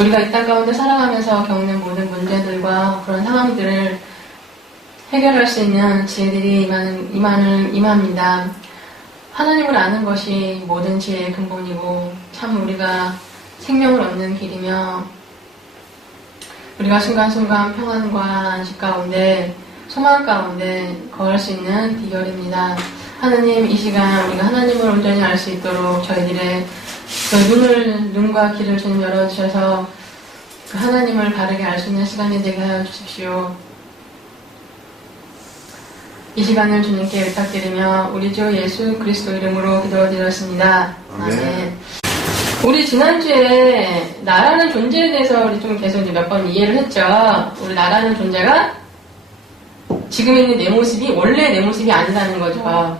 우리가 이 땅 가운데 살아가면서 겪는 모든 문제들과 그런 상황들을 해결할 수 있는 지혜들이 임합니다. 하나님을 아는 것이 모든 지혜의 근본이고 참 우리가 생명을 얻는 길이며 우리가 순간순간 평안과 안식 가운데 소망 가운데 거할 수 있는 비결입니다. 하나님, 이 시간 우리가 하나님을 온전히 알 수 있도록 저희들의 그 눈과 귀를 주님 열어주셔서 그 하나님을 바르게 알 수 있는 시간이 되게 하여 주십시오. 이 시간을 주님께 부탁드리며 우리 주 예수 그리스도 이름으로 기도드렸습니다. 아멘. 우리 지난주에 나라는 존재에 대해서 우리 좀 계속 몇 번 이해를 했죠. 우리 나라는 존재가 지금 있는 내 모습이 원래 내 모습이 아니라는 거죠.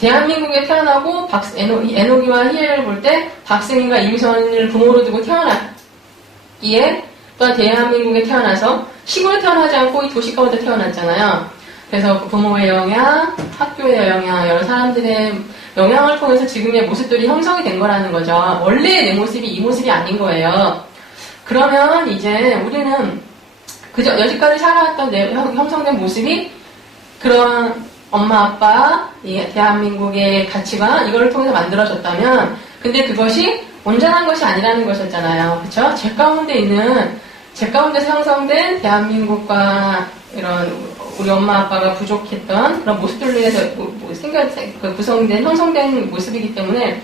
대한민국에 태어나고 에녹이와 히엘을 볼 때 박승희가 임선을 부모로 두고 태어났기에 또한 대한민국에 태어나서 시골에 태어나지 않고 이 도시 가운데 태어났잖아요. 그래서 그 부모의 영향, 학교의 영향, 여러 사람들의 영향을 통해서 지금의 모습들이 형성이 된 거라는 거죠. 원래 내 모습이 이 모습이 아닌 거예요. 그러면 이제 우리는 그저 여지까지 살아왔던 형성된 모습이 그런 엄마, 아빠, 대한민국의 가치관 이걸 통해서 만들어졌다면 근데 그것이 온전한 것이 아니라는 것이었잖아요. 그쵸? 제 가운데서 형성된 대한민국과 이런 우리 엄마 아빠가 부족했던 그런 모습들로 인해서 구성된, 형성된 모습이기 때문에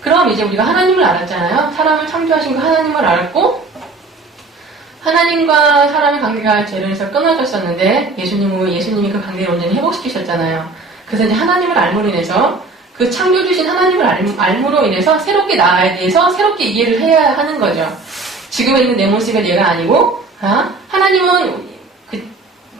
그럼 이제 우리가 하나님을 알았잖아요. 사람을 창조하신 그 하나님을 알았고 하나님과 사람의 관계가 죄로인해서 끊어졌었는데 예수님이 그 관계를 온전히 회복시키셨잖아요. 그래서 이제 하나님을 알므로 인해서 그 창조주신 하나님을 알므로 인해서 새롭게 나아야 돼서 새롭게 이해를 해야 하는 거죠. 지금 있는 내 모습의 내가 아니고 하나님은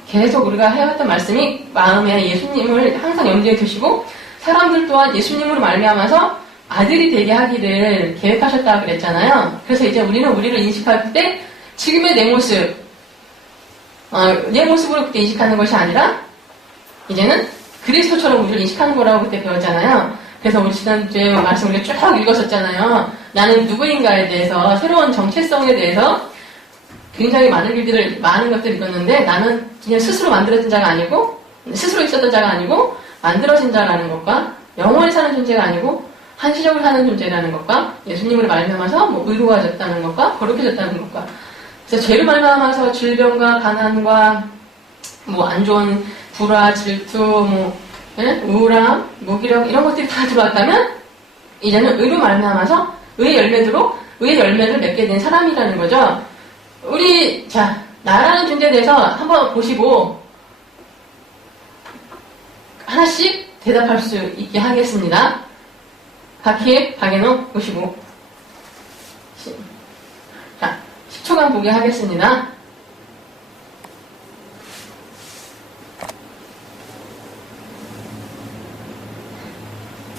계속 우리가 해왔던 말씀이 마음에 예수님을 항상 염두에 두시고 사람들 또한 예수님으로 말미암아서 아들이 되게 하기를 계획하셨다고 그랬잖아요. 그래서 이제 우리는 우리를 인식할 때 지금의 내 모습, 내 모습으로 그때 인식하는 것이 아니라 이제는 그리스도처럼 우리를 인식하는 거라고 그때 배웠잖아요. 그래서 우리 지난주에 말씀 우리가 쭉 읽었었잖아요. 나는 누구인가에 대해서 새로운 정체성에 대해서 굉장히 많은 것들을 읽었는데 나는 그냥 스스로 만들어진 자가 아니고 스스로 있었던 자가 아니고 만들어진 자라는 것과 영원히 사는 존재가 아니고 한시적으로 사는 존재라는 것과 예수님을 말미암아서 의로워졌다는 것과 거룩해졌다는 것과 그래서 죄를 말미암아서 질병과 가난과 안 좋은 불화, 질투, 우울함, 무기력 이런 것들이 다 들어왔다면 이제는 의로 말미암아서 의의 열매를 맺게 된 사람이라는 거죠. 우리 나라는 존재에 대해서 한번 보시고 하나씩 대답할 수 있게 하겠습니다. 박희애, 박예노 보시고 10초간 보게 하겠습니다.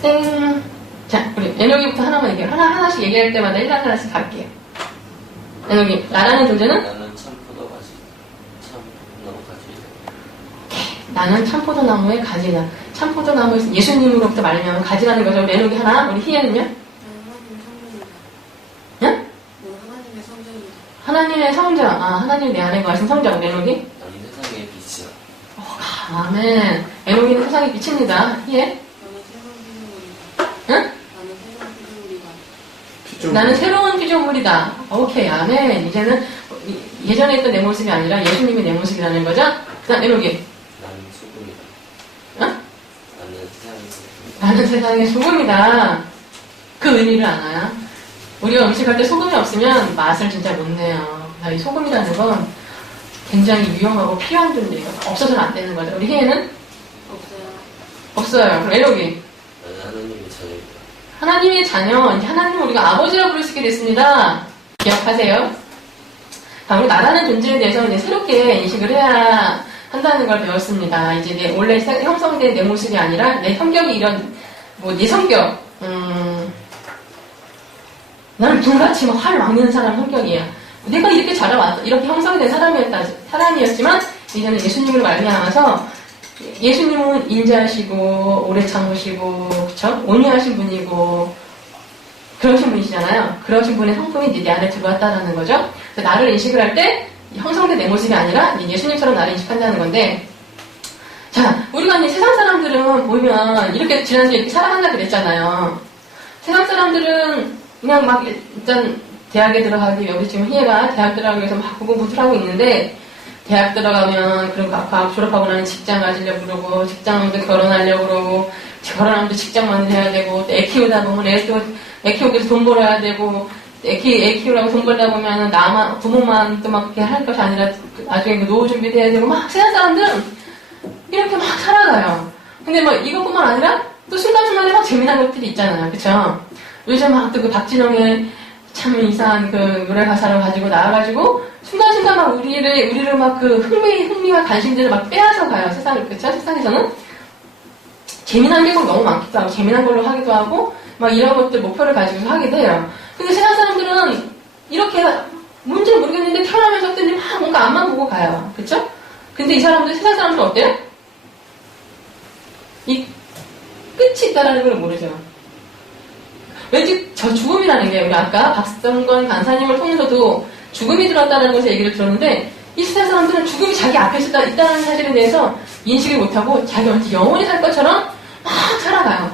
땡. 자, 우리 에녹이부터 하나만 얘기해요. 하나씩 얘기할 때마다 하나씩 갈게요. 에녹이, 나라는 존재는? 나는 참포도가지. 참나무 가지. 나는 참포도나무의 가지다. 참포도나무에서 예수님으로부터 말미암은 가지라는 거죠. 우리 에녹이 하나, 우리 희애는요? 응? 하나님의 성전이다. 하나님의 성전. 하나님 내 안에 거하신 성전. 에녹이? 나는 세상의 빛이야. 아멘. 에녹이는 세상의 빛입니다. 희애? 응? 나는 새로운 피조물이다. 오케이, 아멘. 이제는 예전에 있던 내 모습이 아니라 예수님의 내 모습이라는 거죠? 그 다음, 에녹이. 나는 소금이다. 어? 나는 세상의 소금. 나는 세상의 소금이다. 그 의미를 아나요? 우리가 음식할 때 소금이 없으면 맛을 진짜 못 내요. 이 소금이라는 건 굉장히 위험하고 필요한 존재예요. 없어서는 안 되는 거죠. 우리 희애는? 없어요. 그럼 에녹이. 나는 하나님의 자녀이다. 하나님의 자녀, 이제 하나님을 우리가 아버지라고 부를 수 있게 됐습니다. 기억하세요? 우리 나라는 존재에 대해서 이제 새롭게 인식을 해야 한다는 걸 배웠습니다. 이제 원래 형성된 내 모습이 아니라 내 성격이 내 성격, 나는 불같이 화를 막 내는 사람 성격이에요. 내가 이렇게 이렇게 형성이 된 사람이었지만, 이제는 예수님으로 말미암아서 예수님은 인자하시고 오래 참으시고 그쵸? 온유하신 분이고 그러신 분이시잖아요. 그러신 분의 성품이 이제 내 안에 들어왔다라는 거죠. 그래서 나를 인식을 할 때 형성된 내 모습이 아니라 예수님처럼 나를 인식한다는 건데, 자, 우리가 이제 세상 사람들은 보면 이렇게 지난주에 이렇게 살아간다 그랬잖아요. 세상 사람들은 그냥 막 일단 대학에 들어가기, 여기 지금 희애가 대학 들어가기 위해서 막 고군분투를 하고 있는데, 대학 들어가면 그런 과학 졸업하고 나는 직장 가지려고 그러고, 직장하면 결혼하려고 그러고, 결혼하면 또 직장 만들어야 되고, 애 키우다 보면 애 키우기 위해서 돈 벌어야 되고, 애 키우려고 돈 벌다 보면 나만, 부모만 또 막 그렇게 할 것이 아니라 나중에 그 노후 준비도 해야 되고, 막 세상 사람들은 이렇게 막 살아가요. 근데 뭐 이것뿐만 아니라 또 순간순간에 막 재미난 것들이 있잖아요. 그쵸? 요즘 막 또 그 박진영의 참 이상한 그 노래 가사를 가지고 나와가지고 순간순간 막 우리를 막 그 흥미와 관심들을 막 빼앗아 가요. 그쵸? 세상에서는. 재미난 게 너무 많기도 하고, 재미난 걸로 하기도 하고, 막 이런 것들 목표를 가지고 하기도 해요. 근데 세상 사람들은 이렇게 뭔지 모르겠는데 태어나면서 뜨니 막 뭔가 앞만 보고 가요. 그쵸? 근데 이 사람들, 세상 사람들 어때요? 이 끝이 있다라는 걸 모르죠. 왠지 저 죽음이라는 게, 우리 아까 박성건 간사님을 통해서도 죽음이 들어왔다는 것에 얘기를 들었는데, 이 세상 사람들은 죽음이 자기 앞에 있다는 사실에 대해서 인식을 못하고 자기 왠지 영원히 살 것처럼 막 살아가요.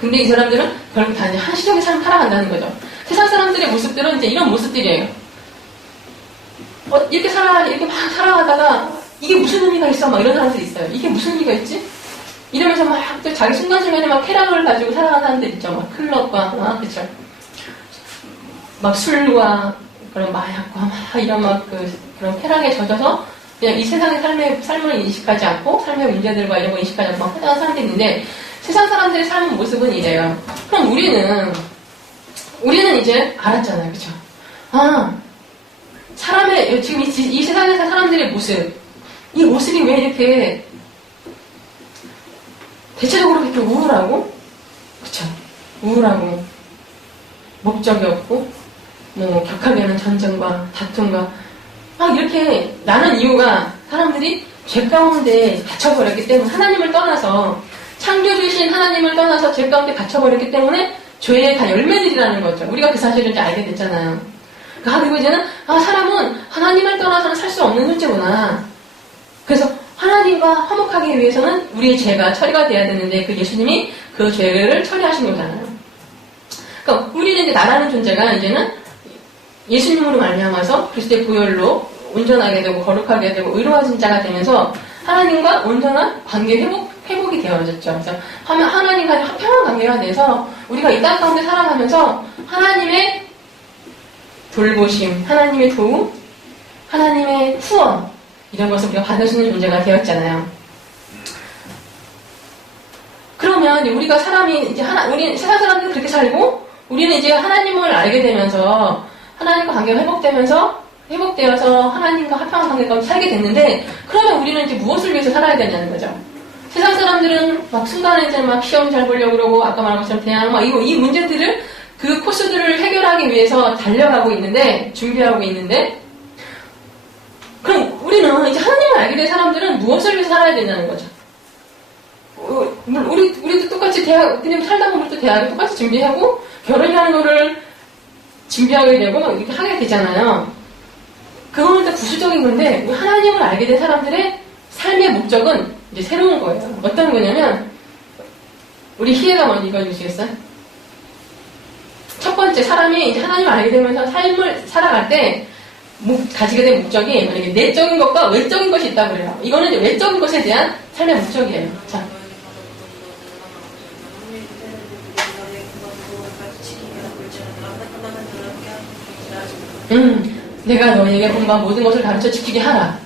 근데 이 사람들은 그렇게 다 이제 한시적인 삶을 살아간다는 거죠. 세상 사람들의 모습들은 이제 이런 모습들이에요. 이렇게 막 살아가다가 이게 무슨 의미가 있어? 막 이런 사람들이 있어요. 이게 무슨 의미가 있지? 이러면서 막 또 자기 순간순간에 막 쾌락을 가지고 살아가는 사람들 있죠. 막 클럽과, 그쵸? 막 술과 그런 마약과 막 이런 그런 쾌락에 젖어서 그냥 이 세상의 삶을 인식하지 않고 삶의 문제들과 이런 거 인식하지 않고 막 살아가는 사람들이 있는데 세상 사람들의 삶의 모습은 이래요. 그럼 우리는 이제 알았잖아요. 그쵸? 지금 이 세상에서 사람들의 모습, 이 모습이 왜 이렇게 대체적으로 그렇게 우울하고, 그쵸? 우울하고, 목적이 없고, 뭐, 격하게는 전쟁과 다툼과, 막 이렇게 나는 이유가 사람들이 죄 가운데 갇혀버렸기 때문에, 하나님을 떠나서, 창조주신 하나님을 떠나서 죄 가운데 갇혀버렸기 때문에, 죄의 다 열매들이라는 거죠. 우리가 그 사실을 이제 알게 됐잖아요. 그리고 이제는, 사람은 하나님을 떠나서는 살 수 없는 존재구나. 그래서, 하나님과 화목하기 위해서는 우리의 죄가 처리가 돼야 되는데 그 예수님이 그 죄를 처리하신 거잖아요. 그러니까 우리는 이제 나라는 존재가 이제는 예수님으로 말미암아서 그리스도의 보혈로 온전하게 되고 거룩하게 되고 의로워진 자가 되면서 하나님과 온전한 관계 회복이 되어졌죠. 그래서 하나님과 화평한 관계가 돼서 우리가 이 땅 가운데 살아가면서 하나님의 돌보심, 하나님의 도움, 하나님의 후원 이런 것을 우리가 받을 수 있는 존재가 되었잖아요. 그러면 우리가 우리 세상 사람들은 그렇게 살고, 우리는 이제 하나님을 알게 되면서, 하나님과 관계가 회복되어서 하나님과 화평한 관계 가운데 살게 됐는데, 그러면 우리는 이제 무엇을 위해서 살아야 되냐는 거죠. 세상 사람들은 막 순간에 이제 막 시험 잘 보려고 그러고, 아까 말한 것처럼 대학 이 문제들을, 그 코스들을 해결하기 위해서 달려가고 있는데, 준비하고 있는데, 그럼 우리는 이제 하나님을 알게 된 사람들은 무엇을 위해서 살아야 되냐는 거죠. 우리도 똑같이 그냥 살다 보면 또 대학을 똑같이 준비하고 결혼이라는 거를 준비하게 되고 이렇게 하게 되잖아요. 그거는 다 부수적인 건데 하나님을 알게 된 사람들의 삶의 목적은 이제 새로운 거예요. 어떤 거냐면 우리 희애가 먼저 읽어주시겠어요? 첫 번째 사람이 이제 하나님을 알게 되면서 삶을 살아갈 때 가지게 된 목적이 만약에 내적인 것과 외적인 것이 있다고 그래요. 이거는 이제 외적인 것에 대한 삶의 목적이에요. 자. 내가 너희에게 본바 모든 것을 가르쳐 지키게 하라.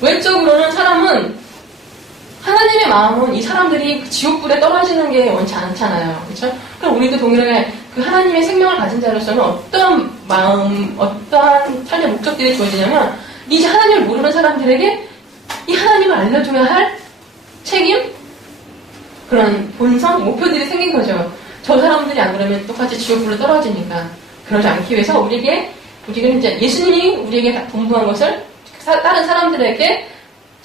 외적으로는 사람은 하나님의 마음은 이 사람들이 그 지옥불에 떨어지는 게 원치 않잖아요. 그렇죠? 그럼 우리도 동일하게 그 하나님의 생명을 가진 자로서는 어떤 마음, 어떠한 삶의 목적들이 주어지냐면 이제 하나님을 모르는 사람들에게 이 하나님을 알려줘야 할 책임, 그런 본성, 목표들이 생긴 거죠. 저 사람들이 안 그러면 똑같이 지옥불로 떨어지니까. 그러지 않기 위해서 우리는 이제 예수님이 우리에게 공부한 것을 다른 사람들에게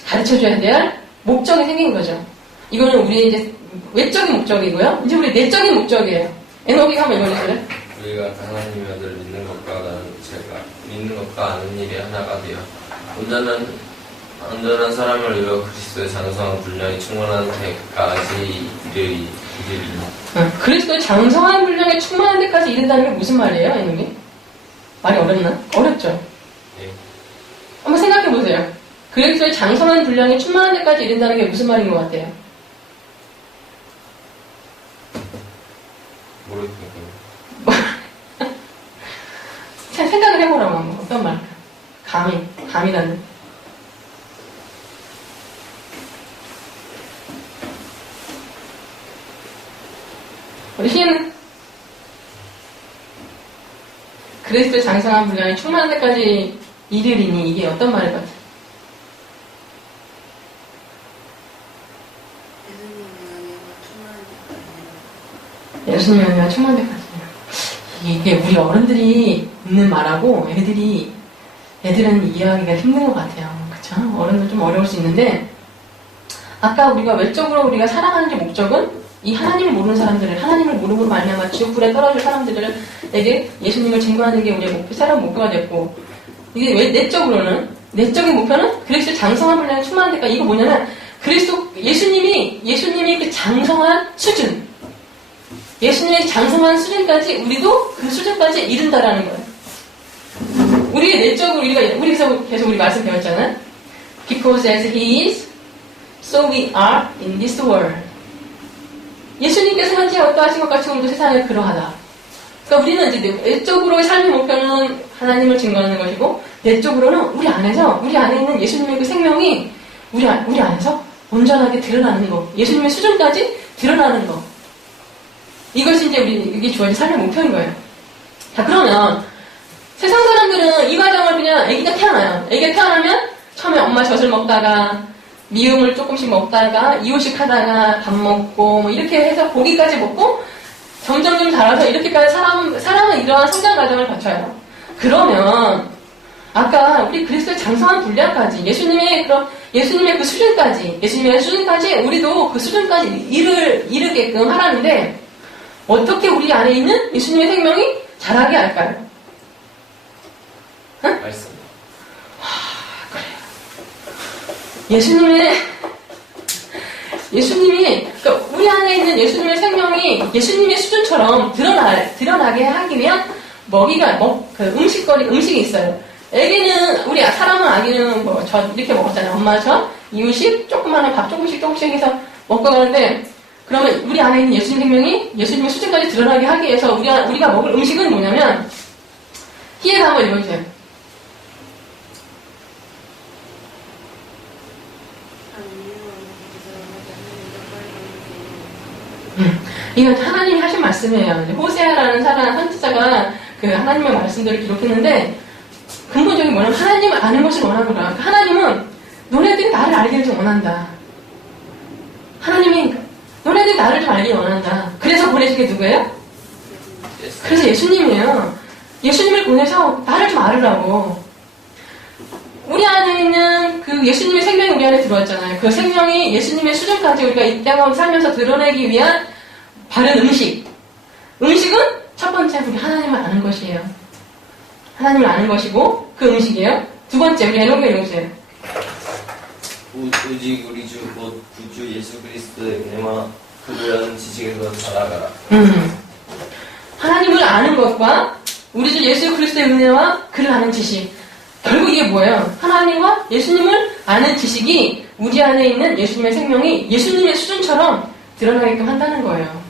가르쳐줘야 될 목적이 생긴 거죠. 이거는 우리 이제 외적인 목적이고요. 이제 우리 내적인 목적이에요. 에녹이가 한번 읽어주실래요? 우리가 하나님의 아들을 믿는 것과 아는 일이 하나가 되어 온전한 사람을 위하여 그리스도의 장성한 분량이 충만한 데까지 이르리. 그리스도의 장성한 분량에 충만한 데까지 이른다는 게 무슨 말이에요, 에녹이? 말이 어렵나? 어렵죠? 네. 한번 생각해 보세요. 그리스도의 장성한 분량에 충만한 데까지 이른다는 게 무슨 말인 것 같아요? 모르겠어요. 생각을 해보라고 한번. 어떤 말일까? 감이 나는. 우리 희애는 그리스도의 장성한 분량이 충만한 데까지 이르리니 이게 어떤 말일 것 같아요? 예수님의 은혜가 충만한 데까지. 이게 우리 어른들이 있는 말하고 애들은 이해하기가 힘든 것 같아요. 그쵸? 어른들 좀 어려울 수 있는데, 아까 우리가 외적으로 우리가 사랑하는 게 목적은 이 하나님을 모르는 사람들을, 하나님을 모르고 말미암아 지옥불에 떨어질 사람들에게 예수님을 증거하는 게 우리의 목표, 사람 목표가 됐고, 이게 내적인 목표는 그리스도 장성한 분량에 충만한 데까지. 이거 뭐냐면, 예수님이 그 장성한 수준, 예수님의 장성한 수준까지 우리도 그 수준까지 이른다라는 거예요. 우리의 내적으로 우리가 계속 우리 말씀 배웠잖아요. Because as He is, so we are in this world. 예수님께서 현재 어떠하신 것 같이 우리도 세상에 그러하다. 그러니까 우리는 이제 내적으로의 삶의 목표는 하나님을 증거하는 것이고, 내적으로는 우리 안에 있는 예수님의 그 생명이 우리 안에서 온전하게 드러나는 거. 예수님의 수준까지 드러나는 거. 이것이 이제 우리 주어진 삶의 목표인 거예요. 자, 그러면 세상 사람들은 이 과정을 그냥 아기가 태어나요. 아기가 태어나면 처음에 엄마 젖을 먹다가 미음을 조금씩 먹다가 이유식 하다가 밥 먹고 뭐 이렇게 해서 고기까지 먹고 점점 좀 자라서 이렇게까지 사람은 이러한 성장 과정을 거쳐요. 그러면 아까 우리 그리스도의 장성한 분량까지 예수님의 그 수준까지 우리도 그 수준까지 이르게끔 하라는데 어떻게 우리 안에 있는 예수님의 생명이 자라게 할까요? 응? 말씀. 그래요. 그러니까 우리 안에 있는 예수님의 생명이 예수님의 수준처럼 드러나게 하기 위한 음식이 있어요. 아기는 이렇게 먹었잖아요. 엄마 젖, 이유식, 조그마한 밥 조금씩 해서 먹고 가는데, 그러면 우리 안에 있는 예수님 생명이 예수님의 수준까지 드러나게 하기 위해서 우리가 먹을 음식은 뭐냐면, 희애가 한번 읽어주세요. 이건 하나님이 하신 말씀이에요. 호세아라는 선지자가 그 하나님의 말씀들을 기록했는데, 근본적인 뭐냐면 하나님을 아는 것을 원하노라. 하나님은 너네들이 나를 알기를 좀 원한다. 하나님이 너네들이 나를 좀 알기를 원한다. 그래서 보내신 게 누구예요? 그래서 예수님이에요. 예수님을 보내서 나를 좀 알으라고. 우리 안에 있는 그 예수님의 생명이 우리 안에 들어왔잖아요. 그 생명이 예수님의 수준까지 우리가 이 땅을 살면서 드러내기 위한 바른 음식은 첫 번째 우리 하나님을 아는 것이에요. 하나님을 아는 것이고 그 음식이에요. 두 번째 우리 에녹을 읽어주세요. 오직 우리 주 곧 구주 예수 그리스도의 은혜와 그를 아는 지식에서 자라가라. 하나님을 아는 것과 우리 주 예수 그리스도의 은혜와 그를 아는 지식. 결국 이게 뭐예요? 하나님과 예수님을 아는 지식이 우리 안에 있는 예수님의 생명이 예수님의 수준처럼 드러나게끔 한다는 거예요.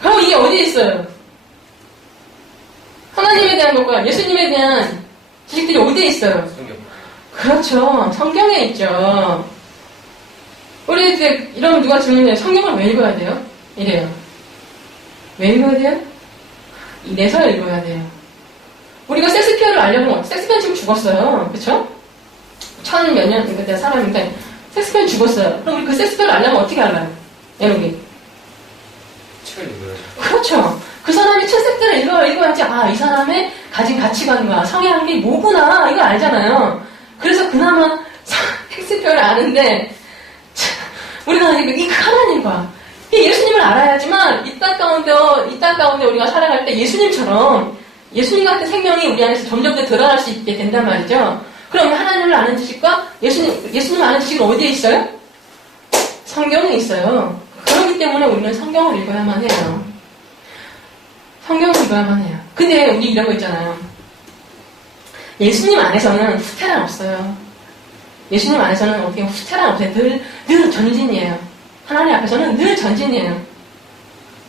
그럼 이게 어디에 있어요? 하나님에 대한 것과 예수님에 대한 지식들이 어디에 있어요? 성경. 그렇죠. 성경에 있죠. 우리 이제 이러면 누가 질문해요. 성경을 왜 읽어야 돼요? 이래요. 왜 읽어야 돼요? 이래서 읽어야 돼요. 우리가 섹스피어를 알려면 섹스피어는 지금 죽었어요. 그쵸? 천 몇 년 그때 사람인데 섹스피어는 죽었어요. 그럼 우리 그 섹스피어를 알려면 어떻게 알아요? 여러분. 책을 읽어야죠. 그렇죠. 그 사람이 책 색들을 읽어야지 이 사람의 가진 가치관과 성향이 뭐구나 이걸 알잖아요. 그래서 그나마 섹스피어를 아는데 우리가 이 하나님과 예수님을 알아야지만 이 땅 가운데 우리가 살아갈 때 예수님 같은 생명이 우리 안에서 점점 더 드러날 수 있게 된단 말이죠. 그럼 하나님을 아는 지식과 예수님 아는 지식은 어디에 있어요? 성경에 있어요. 그렇기 때문에 우리는 성경을 읽어야만 해요. 성경을 읽어야만 해요. 근데 우리 이런 거 있잖아요. 예수님 안에서는 후퇴란 없어요. 예수님 안에서는 어떻게 후퇴란 없어요. 늘 전진이에요. 하나님 앞에서는 늘 전진이에요.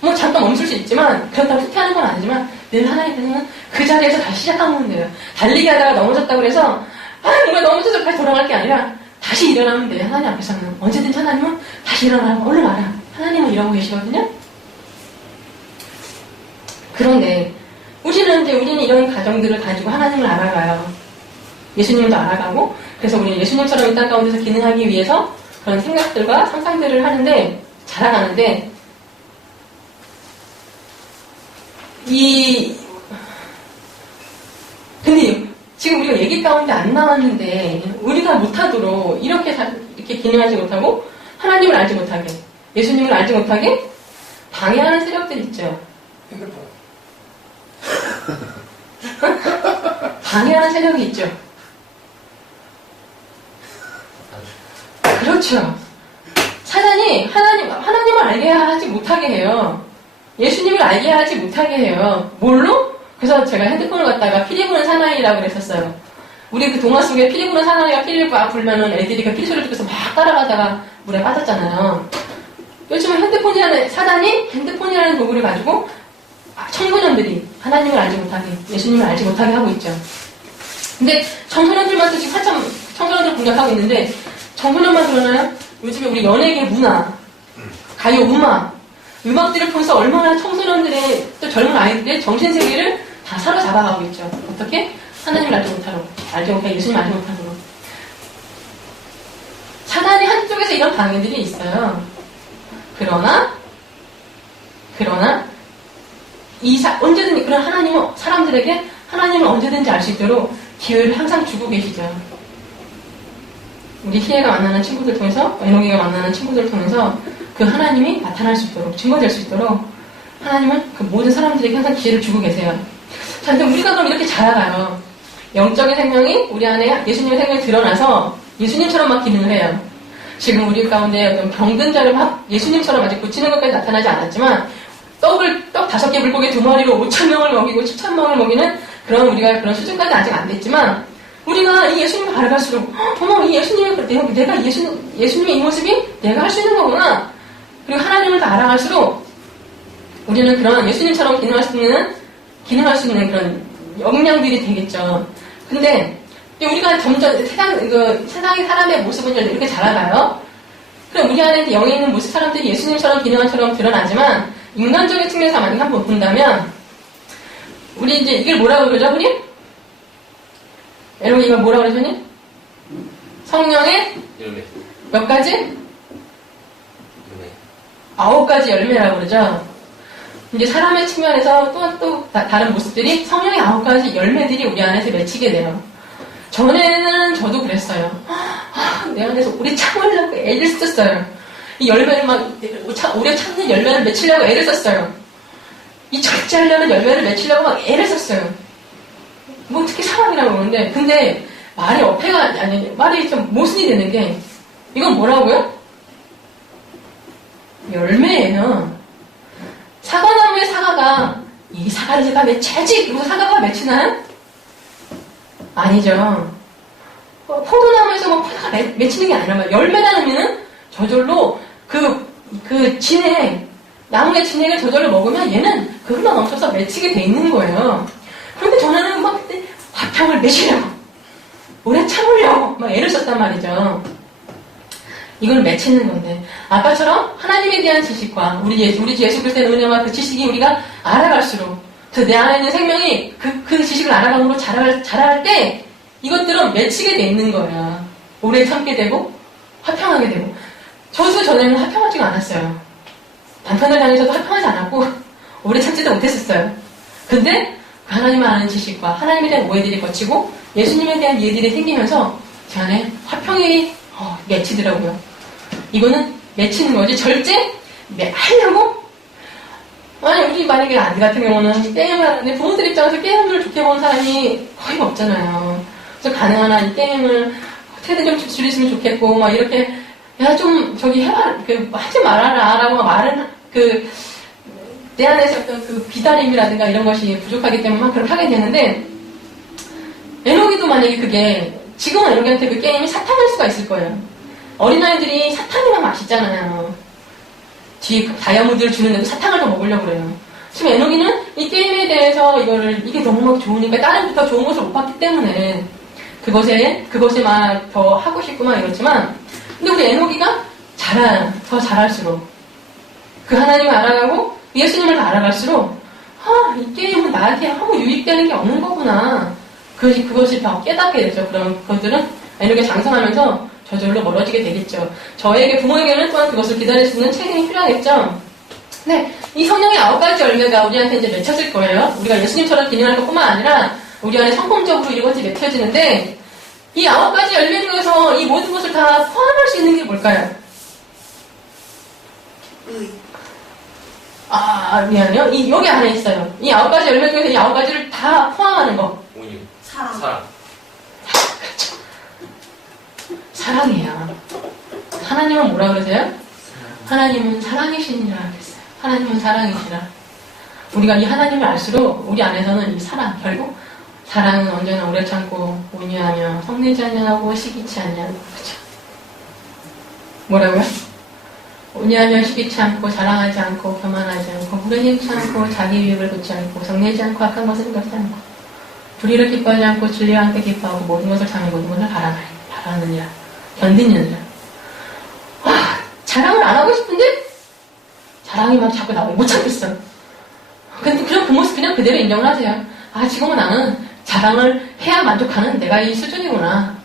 뭐 잠깐 멈출 수 있지만 그렇다고 후퇴하는 건 아니지만 늘 하나님 앞에서는 그 자리에서 다시 시작하면 돼요. 달리기 하다가 넘어졌다고 해서 뭔가 넘어져서 다시 돌아갈 게 아니라 다시 일어나면 돼요. 하나님 앞에서는 언제든지 하나님은 다시 일어나고 얼른 와라. 하나님은 이러고 계시거든요. 그런데 우리는 이런 가정들을 가지고 하나님을 알아가요. 예수님도 알아가고 그래서 우리는 예수님처럼 이 땅 가운데서 기능하기 위해서 그런 생각들과 상상들을 하는데 자라가는데 근데 지금 우리가 얘기 가운데 안 나왔는데 우리가 못하도록 이렇게 기능하지 못하고 하나님을 알지 못하게 예수님을 알지 못하게 방해하는 세력들 있죠. 방해하는 세력이 있죠. 그렇죠. 사단이 하나님을 알게 하지 못하게 해요. 예수님을 알게 하지 못하게 해요. 뭘로? 그래서 제가 핸드폰을 갖다가 피리 부는 사나이라고 그랬었어요. 우리 그 동화 속에 피리 부는 사나이가 피리를 막 불면은 애들이 그 피리 소리를 듣고서 막 따라가다가 물에 빠졌잖아요. 요즘은 사단이 핸드폰이라는 도구를 가지고 청소년들이 하나님을 알지 못하게, 예수님을 알지 못하게 하고 있죠. 근데 청소년들만 지금 한참 청소년들 공략하고 있는데 청소년만 그러나요? 요즘에 우리 연예계 문화, 가요 음악들을 통해서 얼마나 청소년들의 또 젊은 아이들의 정신세계를 다 사로잡아가고 있죠. 어떻게? 하나님을 알지 못하게 예수님 알지 못하도록. 사단이 한쪽에서 이런 방해들이 있어요. 그러나 언제든지 그런 사람들에게 하나님을 언제든지 알 수 있도록 기회를 항상 주고 계시죠. 우리 희애가 만나는 친구들 통해서, 애녹이가 만나는 친구들을 통해서 그 하나님이 나타날 수 있도록, 증거될 수 있도록 하나님은 그 모든 사람들에게 항상 기회를 주고 계세요. 자, 근데 우리가 그럼 이렇게 자라가요. 영적인 생명이 우리 안에 예수님의 생명이 드러나서 예수님처럼 막 기능을 해요. 지금 우리 가운데 어떤 병든 자를 막 예수님처럼 아직 고치는 것까지 나타나지 않았지만 떡 5개 물고기 2마리로 5,000명을 먹이고 10,000명을 먹이는 그런 수준까지 아직 안 됐지만 우리가 이 예수님을 알아갈수록 어머 이 예수님의 내가 예수님의 이 모습이 내가 할 수 있는 거구나. 그리고 하나님을 더 알아갈수록 우리는 그런 예수님처럼 기능할 수 있는 그런 역량들이 되겠죠. 근데 우리가 점점 세상의 사람의 모습은 이렇게 자라가요. 그럼 우리 안에 영에 있는 모습 사람들이 예수님처럼 기능한처럼 드러나지만 인간적인 측면에서 만약 한번 본다면 우리 이제 이걸 뭐라고 그러죠, 흔히? 여러분 이거 뭐라고 그러죠? 성령의 열매. 몇 가지? 열매. 9가지 열매라고 그러죠. 이제 사람의 측면에서 또 다른 모습들이 성령의 9가지 열매들이 우리 안에서 맺히게 돼요. 전에는 저도 그랬어요. 내 안에서 오래 참으려고 애를 썼어요. 이 열매를 오래 참는 열매를 맺히려고 애를 썼어요. 이 절제하려는 열매를 맺히려고 막 애를 썼어요. 뭐 특히 사랑이라고 그러는데, 근데 말이 좀 모순이 되는 게, 이건 뭐라고요? 열매예요. 사과나무의 사과가, 이 사과를 제가 맺혀야지! 그리고 사과가 맺히나요? 아니죠. 포도나무에서 뭐 포도가 맺히는 게 아니라 열매라는 의미는 저절로 나무의 진액을 저절로 먹으면 얘는 그 흘러 넘쳐서 맺히게 돼 있는 거예요. 그런데 저는 막 그때 화평을 맺으려고, 오래 참으려고 막 애를 썼단 말이죠. 이걸 맺히는 건데, 아까처럼 하나님에 대한 지식과 우리 예수 그리스도의 은혜와 그 지식이 우리가 알아갈수록 내 안에 있는 생명이 그 지식을 알아감으로 자랄 때 이것들은 맺히게 돼 있는 거야. 오래 참게 되고 화평하게 되고. 저도 전에는 화평하지가 않았어요. 남편을 향해서도 화평하지 않았고 오래 참지도 못했었어요. 근데 그 하나님을 아는 지식과 하나님에 대한 오해들이 거치고 예수님에 대한 이해들이 생기면서 제 안에 화평이 맺히더라고요. 이거는 맺히는 거지. 절제 하려고? 아니, 우리 만약에 아들 같은 경우는 게임을 하는데 부모들 입장에서 게임을 좋게 보는 사람이 거의 없잖아요. 그래서 가능한 한 이 게임을 어떻게든 좀 줄이시면 좋겠고, 막 이렇게, 야, 좀, 저기 해봐, 하지 말아라, 라고 말은, 내 안에서 어떤 기다림이라든가 이런 것이 부족하기 때문에 막 그렇게 하게 되는데, 에녹이도 만약에 그게, 지금은 에녹한테 그 게임이 사탕일 수가 있을 거예요. 어린아이들이 사탕이랑 맛있잖아요. 뒤에 다이아몬드를 주는데도 사탕을 더 먹으려고 그래요. 지금 에녹이는 이 게임에 대해서 이게 너무 좋으니까 다른 더 좋은 것을 못 봤기 때문에 그것에만 더 하고 싶구만 이렇지만, 근데 우리 에녹이가 더 잘할수록, 그 하나님을 알아가고 예수님을 더 알아갈수록, 이 게임은 나한테 아무 유익되는 게 없는 거구나. 그것이 더 깨닫게 되죠. 그런 것들은 에녹이 장성하면서 저절로 멀어지게 되겠죠. 부모에게는 또한 그것을 기다릴 수 있는 책임이 필요하겠죠. 네, 이 성령의 9가지 열매가 우리한테 이제 맺혀질 거예요. 우리가 예수님처럼 기능할 것뿐만 아니라 우리 안에 성품적으로 이것이 맺혀지는데, 이 9가지 열매 중에서 이 모든 것을 다 포함할 수 있는 게 뭘까요? 미안해요. 여기 안에 있어요. 이 9가지 열매 중에서 이 9가지를 다 포함하는 거. 온유. 사랑. 사랑이에요. 하나님은 뭐라 그러세요? 하나님은 사랑이시니라 그랬어요. 하나님은 사랑이시라. 우리가 이 하나님을 알수록 우리 안에서는 이 사랑, 결국 사랑은 언제나 오래 참고 온유하며 성내지 아니하고 시기치 아니하고, 그렇죠? 뭐라고요? 온유하며 시기치 않고 자랑하지 않고 교만하지 않고 부르짖지 않고 자기 유익을 좇지 않고 성내지 않고 악한 것을 갖지 않고 불의를 기뻐하지 않고 진리와 함께 기뻐하고 모든 것을 참고 모든 것을 바라느니라. 견디느니라. 자랑을 안 하고 싶은데 자랑이 막 자꾸 나와요. 못 참겠어. 근데 그냥 그 모습 그냥 그대로 인정을 하세요. 지금은 나는 자랑을 해야 만족하는 내가 이 수준이구나.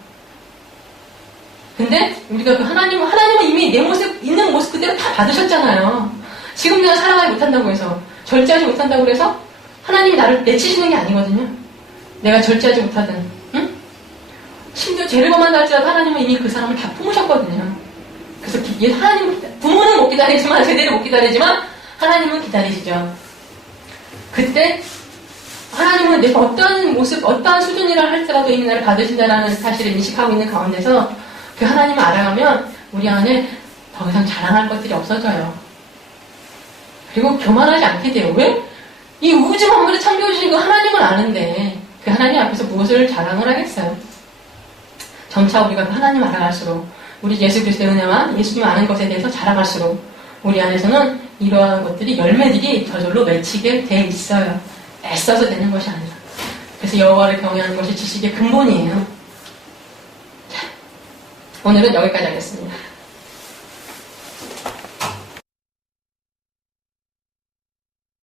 근데 우리가 하나님은 이미 내 모습, 있는 모습 그대로 다 받으셨잖아요. 지금 내가 사랑하지 못한다고 해서, 절제하지 못한다고 해서 하나님이 나를 내치시는 게 아니거든요. 내가 절제하지 못하든, 응? 심지어 죄를 범한다 할지라도 하나님은 이미 그 사람을 다 품으셨거든요. 그래서 부모는 못 기다리지만, 제대로 못 기다리지만 하나님은 기다리시죠. 그때 하나님은 내가 어떤 모습, 어떠한 수준이라 할지라도 이미 나를 받으신다는 사실을 인식하고 있는 가운데서 그 하나님을 알아가면 우리 안에 더 이상 자랑할 것들이 없어져요. 그리고 교만하지 않게 돼요. 왜? 이 우주 만물을 창조해주신 그 하나님을 아는데 그 하나님 앞에서 무엇을 자랑을 하겠어요? 점차 우리가 그 하나님을 알아갈수록, 우리 예수 그리스도의 은혜와 예수님 아는 것에 대해서 자랑할수록 우리 안에서는 이러한 것들이, 열매들이 저절로 맺히게 돼 있어요. 애써서 되는 것이 아니라. 그래서 여호와를 경외하는 것이 지식의 근본이에요. 자, 오늘은 여기까지 하겠습니다.